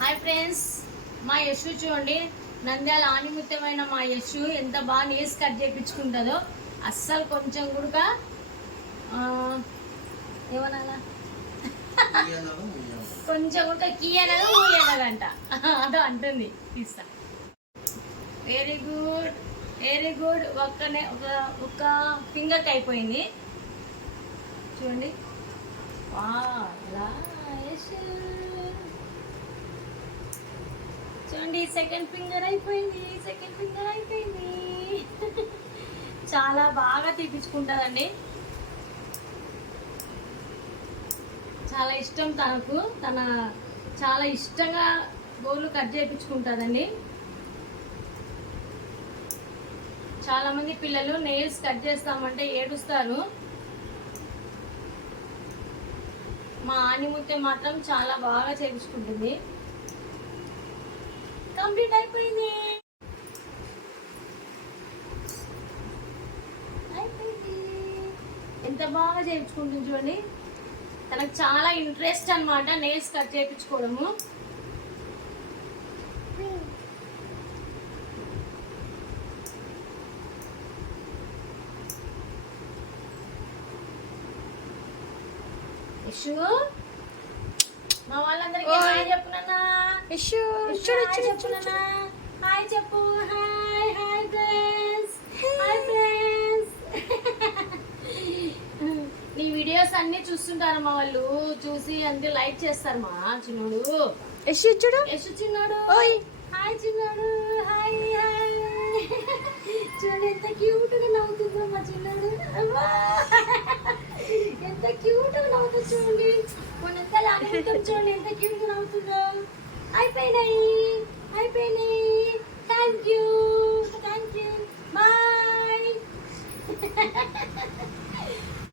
Hi friends మా యశు చూడండి. నంద్యాల ఆనిమిత్యమైన మా యశు ఎంత బాగా నేస్ కట్ చేయించుకుంటుందో అస్సలు కొంచెం కూడా ఏమనాలా? కొంచెం కూడా కీ అనదు మూయ్ అనదంట అదో అంటుంది తీస్తా. వెరీ గుడ్ వెరీ గుడ్ ఒక్కనే ఒక ఒక ఫింగర్కి అయిపోయింది చూడండి. వా లా యశు. చూడండి సెకండ్ ఫింగర్ అయిపోయింది సెకండ్ ఫింగర్ అయిపోయింది. చాలా బాగా తీపించుకుంటుందండి చాలా ఇష్టం తనకు. తన చాలా ఇష్టంగా గోర్లు కట్ చేయించుకుంటుందండి చాలా మంది పిల్లలు నెయిల్స్ కట్ చేస్తామంటే ఏడుస్తారు. మా ఆనిముత్యం మాత్రం చాలా బాగా చేయించుకుంటుంది కంప్లీట్ అయిపోయింది. అయిపోయింది. ఎంత బాగా చేయించుకుంటుంది చూడండి. తనకు చాలా ఇంట్రెస్ట్ అన్నమాట నెయిల్స్ కట్ చేయించుకోవడము. ఇష్యూ మా వాళ్ళందరికీ ఓయ్. హాయ్ యశు, చూడు చూడు చెప్పు చూడు. హాయ్ చెప్పు. Hi hi friends. Hi friends. నీ వీడియోస్ అన్ని చూస్తుంటారు మా వాళ్ళు. చూసి అంటే లైక్ చేస్తారు మా చిన్నోడు. ఇష్యూ చూడు. యశు చిన్నోడు. ఓయ్. హాయ్ చిన్నోడు. Hi hi. చూడండి ఎంత క్యూట్గా నవ్వుతుందో మా చిన్నోడు. ఎంత క్యూట్గా నవ్వుతుంది చూడండి. మొన్నంతా లాగుతాం చూడండి ఎంత క్యూట్గా నవ్వుతుందో. అయిపోయినాయి